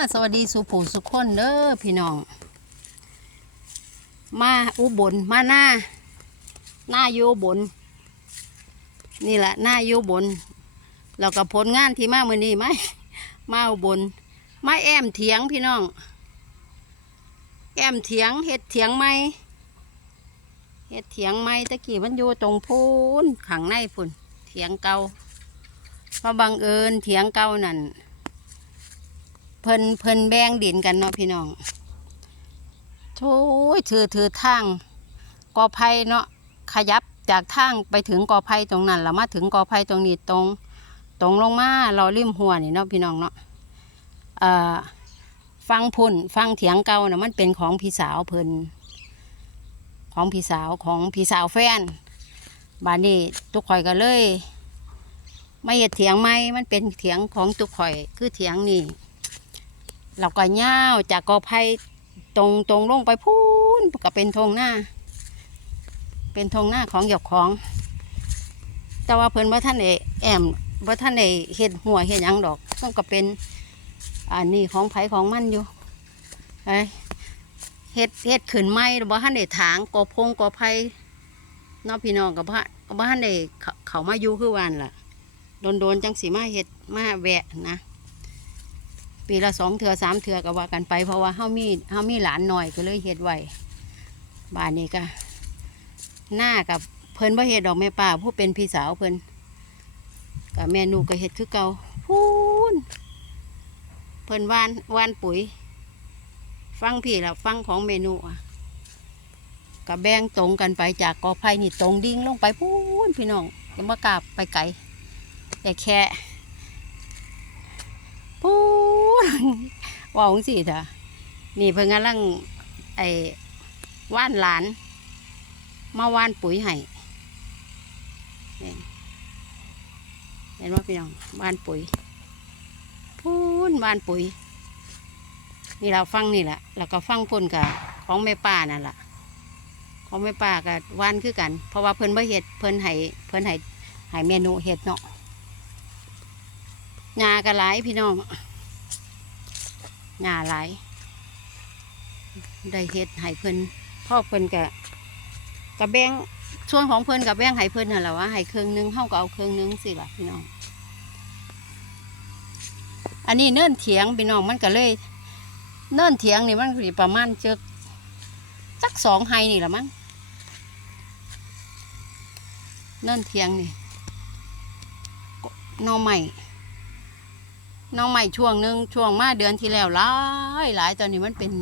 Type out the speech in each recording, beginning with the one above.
สวัสดีสุผูสุขคนเด้อพี่น้อง มาอุบลมาหน้าหน้าอยู่อุบลนี่แหละหน้าอยู่อุบลแล้วก็ผลงานที่มามือนี้ไหมมาอุบลมาแอมเถียงพี่น้อง แอมเถียงเห็ดเถียงไหมเห็ดเถียงไหมตะกี้มันอยู่ตรงพูนขังในพุ่นเถียงเกาเพราะบังเอิญเถียงเกานั่น เพิ่นเพิ่นแบ่งดินกันเนาะพี่น้องโถ่ถือถือทางกอไผ่เนาะขยับจากทางไปถึงกอไผ่ตรงนั้นแล้วมาถึงกอไผ่ตรงนี้ตรง ตรงลงมาเราริมหัวนี่เนาะพี่น้องเนาะเอ่อฟังพุ่นฟังเถียงเก่านะมันเป็นของพี่สาวเพิ่นของพี่สาวของพี่สาวแฟนบานนี้ทุกข่อยก็เลย ไม่เห็ดเถียงไหมมันเป็นเถียงของทุกข่อยคือเถียงนี่ เราก็ย่าวจากกอไผ่ตรงตรงลงไปพูนก็เป็นทงหน้า เป็นทงหน้าของหยกของ แต่ว่าเพิ่นว่าท่านเอแอมว่าท่านเอเห็ดหัวเห็ดยังดอกมันก็เป็นอันนี้ของไผ่ของมันอยู่ไอเห็ดเห็ดขืนไม้หรือว่าท่านเอถางกอพงกอไผ่นองพี่น้องกับพระกับท่านเอเขาเขามาอยู่คือวันล่ะ โดนโดนจังสีมาเห็ดมาแวะนะ ปีละสองเถื่อสามเถื่อก็ว่ากันไป เพราะว่าเฮามีเฮามีหลานหน่อยก็เลยเฮ็ดไว้บ้านนี้ก็หน้ากับเพิ่นบ่เฮ็ดดอกแม่ป้าผู้เป็นพี่สาวเพิ่นกับแม่นูก็เฮ็ดคือเก่าพูนเพิ่นวานวานปุ๋ย ฟังพี่ละฟังของเมนูอะกับแบ่งตรงกันไปจากกอไผ่นี่ตรงดิ่งลงไปพูนพี่น้องยังบ่กล้าไปไกลแต่แค่ ปูด ว่าของสิเถอะนี่เพิ่งกำลังไอ้ว่านหลาน มาว่านปุ๋ยให้นี่เห็นว่าพี่น้องว่านปุ๋ยพูนว่านปุ๋ย นี่เราฟังนี่แหละแล้วก็ฟังพ่นกับของแม่ป้านั่นแหละของแม่ป้ากับว่านคือกัน เพราะว่าเพิ่นบ่เฮ็ดเพิ่นให้เพิ่นให้ให้เมนูเฮ็ดเนาะงากระไรพี่น้อง หญ้าหลาย ได้เฮ็ดให้เพิ่นพ่อเพิ่นกะกะแบ่งช่วงของเพิ่นกะแบ่งให้เพิ่นนั่นแหละว่าให้เครื่องหนึงเฮาก็เอาเครื่องหนึงสิล่ะพี่น้อง อันนี้เนิ่นเถียงพี่น้องมันก็เลย เนิ่นเถียงนี่มันสิประมาณเจกสักสองไฮนี่ละมั้งเนิ่นเถียงนี่หนอใหม่ น้องใหม่ช่วงหนึ่งช่วงมาเดือนที่แล้วหลายหลายตอนนี้มันเป็น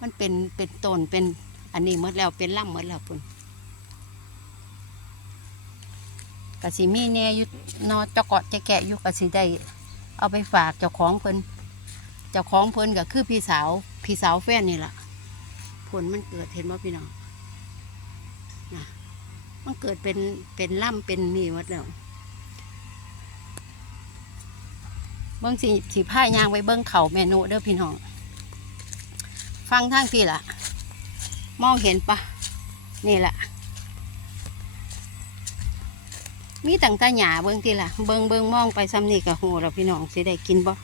มันเป็นเป็นต้นเป็น อันนี้หมดแล้วเป็นล่ำหมดแล้วปุ่นกสิมีแน่อยุนอเจาะเกาะจะแกะอยู่กสิได้เอาไปฝากเจ้าของเพิ่นเจ้าของเพิ่นก็คือพี่สาวพี่สาวแฟนนี่แหละผลมันเกิดเห็นว่าพี่น้องนะมันเกิดเป็นเป็นล่ำเป็นนี่หมดแล้ว เบิ้งสิสีผ้ายางไว้เบิ้งเขาเมนูเด้อพี่น้อง ฟังทางพี่ล่ะมองเห็นปะนี่แหละมีตั้งแต่หยาเบิ้งทีล่ะเบิ้งเบิ้งมองไปซ้ำนี่กับหูเราพี่น้องสิได้กินบ่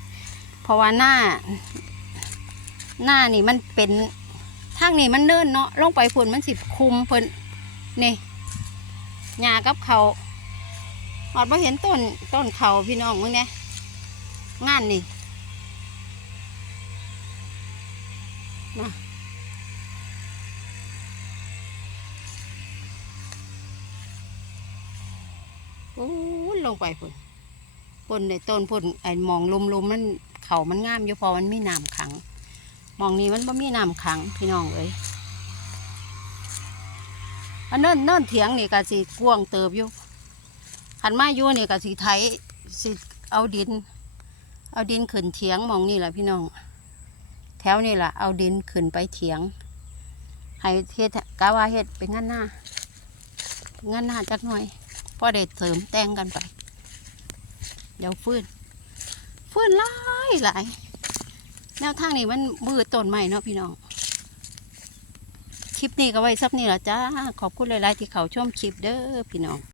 เพราะว่าหน้า หน้านี่มันเป็นทางนี่มันเนินเนาะลงไปฝุ่นมันสิคุมเพิ่นนี่หญ้ากับเขาหอดบ่เห็นต้นต้นเขาพี่น้องมึงเนี่ย งานนี่มาโอ้ยลงไปพุ่นพุ่นในต้นพุ่นไอ้หมองลุมๆมันเขามันงามอยู่พอมันมีน้ำขัง มองนี้มันบ่มีน้ำขังพี่น้องเอ้ยอันเนิ่นเนิ่นเถียงนี่ก็สิกวางเติบอยู่ขันมาอยู่นี่ก็สิไถสิเอาดิน เอาดินขึ้นเถียงมองนี่แหละพี่น้อง แถวนี่แหละเอาดินขึ้นไปเถียง ให้เฮ็ดกะว่าเฮ็ดเป็นงั้นหน้าเงั้นหน้าจักหน่อยพอได้เสริมแต่งกันไป เดี๋ยวฟื้นฟื้นหลายหลายแนวทางนี้มันมือต้นใหม่เนาะพี่น้อง คลิปนี้ก็ไว้สักนี่ละจ้า ขอบคุณหลาย ๆ ที่เขาชมคลิปเด้อพี่น้อง